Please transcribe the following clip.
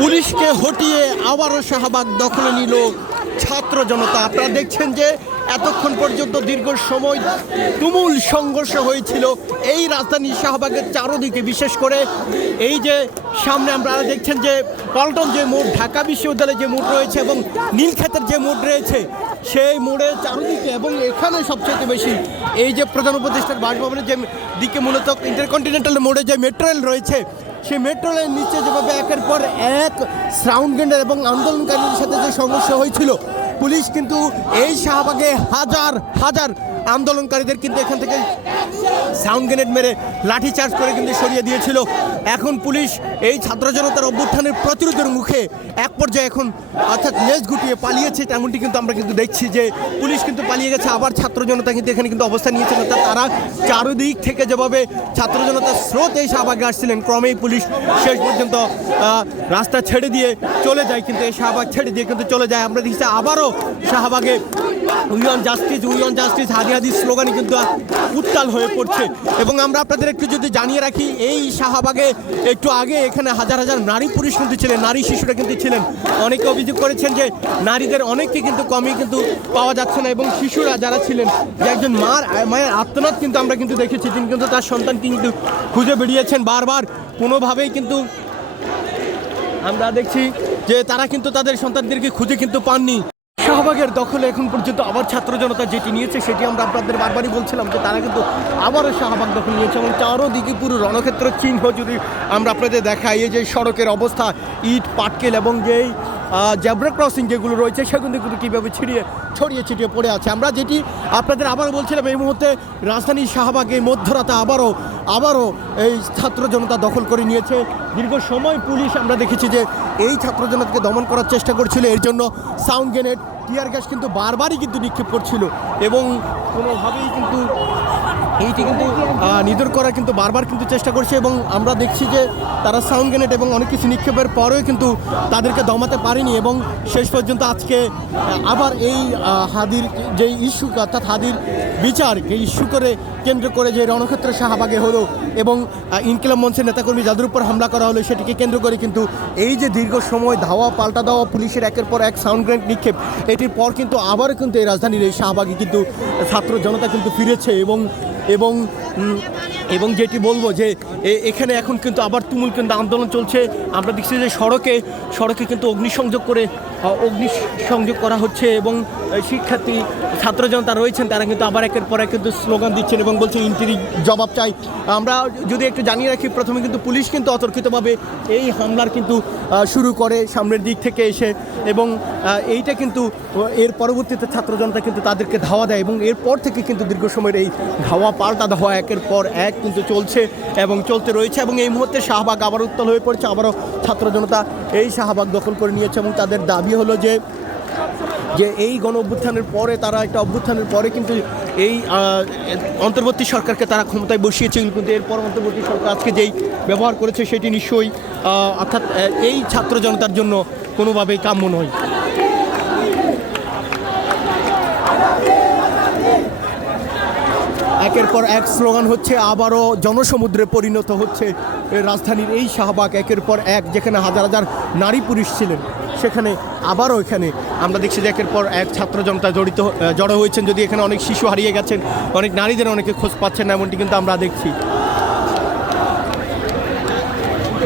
পুলিশকে হটিয়ে আবারও শাহবাগ দখলে নিল ছাত্র জনতা। আপনারা দেখছেন যে এতক্ষণ পর্যন্ত দীর্ঘ সময় তুমুল সংঘর্ষ হয়েছিল এই রাজধানী শাহবাগের চারদিকে, বিশেষ করে এই যে সামনে আমরা দেখছেন যে পল্টন যে মোড়, ঢাকা বিশ্ববিদ্যালয়ে যে মোড় রয়েছে এবং নীলক্ষেতের যে মোড় রয়েছে সেই মোড়ের চারদিকে, এবং এখানে সবচেয়ে বেশি এই যে প্রধান উপদেষ্টার বাসভবনের যে দিকে মূলত ইন্টারকন্টিনেন্টাল মোড়ে যে মেট্রো রেল রয়েছে সেই মেট্রো রেলের নিচে যেভাবে একের পর এক সাউন্ড গ্রেনেড এবং আন্দোলনকারীদের সাথে যে সংঘর্ষ হয়েছিল, পুলিশ কিন্তু এই শাহবাগে হাজার হাজার আন্দোলনকারীদের কিন্তু এখান থেকে সাউন্ড গ্রেনেড মেরে লাঠিচার্জ করে কিন্তু সরিয়ে দিয়েছিল। এখন পুলিশ এই ছাত্র জনতার অভ্যুত্থানের প্রতিরোধের মুখে এক পর্যায়ে এখন অর্থাৎ লেজ গুটিয়ে পালিয়েছে, তেমনটি কিন্তু আমরা কিন্তু দেখছি যে পুলিশ কিন্তু পালিয়ে গেছে। আবার ছাত্র জনতা কিন্তু এখানে কিন্তু অবস্থান নিয়েছিল, অর্থাৎ তারা চারদিক থেকে যেভাবে ছাত্র জনতার স্রোত এই শাহবাগে আসছিলেন, ক্রমেই পুলিশ শেষ পর্যন্ত রাস্তা ছেড়ে দিয়ে চলে যায়, কিন্তু এই শাহবাগ ছেড়ে দিয়ে কিন্তু চলে যায়। আমরা দেখছি আবারও শাহবাগে we want justice, we want justice, Hadi Hadi স্লোগানই কিন্তু উত্তাল হয়ে পড়ছে। এবং আমরা আপনাদের একটু যদি জানিয়ে রাখি, এই শাহবাগে একটু আগে এখানে হাজার হাজার নারী পুরুষ কিন্তু ছিলেন, নারী শিশুরা কিন্তু ছিলেন। অনেকে অভিযোগ করেছেন যে নারীদের অনেককে কিন্তু কমই কিন্তু পাওয়া যাচ্ছে না, এবং শিশুরা যারা ছিলেন, যে একজন মায়ের আত্মনাদ কিন্তু আমরা কিন্তু দেখেছি, তিনি কিন্তু তার সন্তানকে কিন্তু খুঁজে বেরিয়েছেন বারবার, কোনোভাবেই কিন্তু আমরা দেখছি যে তারা কিন্তু তাদের সন্তানদেরকে খুঁজে কিন্তু পাননি। শাহবাগের দখলে এখন পর্যন্ত আবার ছাত্র জনতা যেটি নিয়েছে সেটি আমরা আপনাদের বারবারই বলছিলাম যে তারা কিন্তু আবারও শাহবাগ দখল নিয়েছে, এবং চারোদিকে পুরো রণক্ষেত্র চিহ্ন যদি আমরা আপনাদের দেখাই, এই যে সড়কের অবস্থা, ইট পাটকেল এবং যেই জেব্রা ক্রসিং যেগুলো রয়েছে সেগুলো কিন্তু কীভাবে ছড়িয়ে ছিটিয়ে পড়ে আছে। আমরা যেটি আপনাদের আবারও বলছিলাম, এই মুহূর্তে রাজধানী শাহবাগে মধ্যরাতে আবারও এই ছাত্র জনতা দখল করে নিয়েছে। দীর্ঘ সময় পুলিশ আমরা দেখেছি যে এই ছাত্র জনতাকে দমন করার চেষ্টা করছিল, এর জন্য সাউন্ড গ্রেনেড, টিয়ার গ্যাস কিন্তু বারবারই কিন্তু নিক্ষেপ করছিল, এবং কোনোভাবেই কিন্তু এইটি কিন্তু নিধন করার কিন্তু বারবার কিন্তু চেষ্টা করছে। এবং আমরা দেখছি যে তারা সাউন্ড গ্রেনেড এবং অনেক কিছু নিক্ষেপের পরেও কিন্তু তাদেরকে দমাতে পারেনি, এবং শেষ পর্যন্ত আজকে আবার এই হাদির যে ইস্যু, অর্থাৎ হাদির বিচারকে ইস্যু করে কেন্দ্র করে যে রণক্ষেত্র শাহবাগে হলো এবং ইনকিলাব মঞ্চের নেতাকর্মী যাদের উপর হামলা করা হলো, সেটিকে কেন্দ্র করে কিন্তু এই যে দীর্ঘ সময় ধাওয়া পাল্টা দেওয়া পুলিশের একের পর এক সাউন্ড গ্রেনেড নিক্ষেপ, এটির পর কিন্তু আবারও কিন্তু এই রাজধানীর এই শাহবাগে কিন্তু ছাত্র জনতা কিন্তু ফিরেছে। এবং যেটি বলবো যে এখানে এখন কিন্তু আবার তুমুল কিন্তু আন্দোলন চলছে। আমরা দেখছি যে সড়কে কিন্তু অগ্নিসংযোগ করা হচ্ছে, এবং শিক্ষার্থী ছাত্র জনতা রয়েছেন তারা কিন্তু আবার একের পর এক কিন্তু স্লোগান দিচ্ছেন এবং বলছে ইন্টিরি জবাব চাই। আমরা যদি একটু জানিয়ে রাখি, প্রথমে কিন্তু পুলিশ কিন্তু অতর্কিতভাবে এই হামলার কিন্তু শুরু করে সামনের দিক থেকে এসে, এবং এইটা কিন্তু এর পরবর্তীতে ছাত্র জনতা কিন্তু তাদেরকে ধাওয়া দেয়, এবং এরপর থেকে কিন্তু দীর্ঘ সময়ের এই ধাওয়া পাল্টা ধাওয়া একের পর এক কিন্তু চলছে এবং চলতে রয়েছে। এবং এই মুহূর্তে শাহবাগ আবার উত্তাল হয়ে পড়ছে, আবারও ছাত্র জনতা এই শাহবাগ দখল করে নিয়েছে, এবং তাদের দাবি হলো যে এই গণ অভ্যুত্থানের পরে তারা একটা অভ্যুত্থানের পরে কিন্তু এই অন্তর্বর্তী সরকারকে তারা ক্ষমতায় বসিয়েছিল, কিন্তু এরপর অন্তর্বর্তী সরকার আজকে যেই ব্যবহার করেছে সেটি নিশ্চয়ই অর্থাৎ এই ছাত্র জনতার জন্য কোনোভাবেই কাম্য নয়। একের পর এক স্লোগান হচ্ছে, আবারও জনসমুদ্রে পরিণত হচ্ছে রাজধানীর এই শাহবাগ। একের পর এক যেখানে হাজার হাজার নারী পুরুষ ছিলেন, সেখানে আবারও এখানে আমরা দেখছি যে একের পর এক ছাত্র জনতা জড়ো হয়েছেন। যদি এখানে অনেক শিশু হারিয়ে গেছেন, অনেক নারীদের অনেকে খোঁজ পাচ্ছেন না, এমনটি কিন্তু আমরা দেখছি।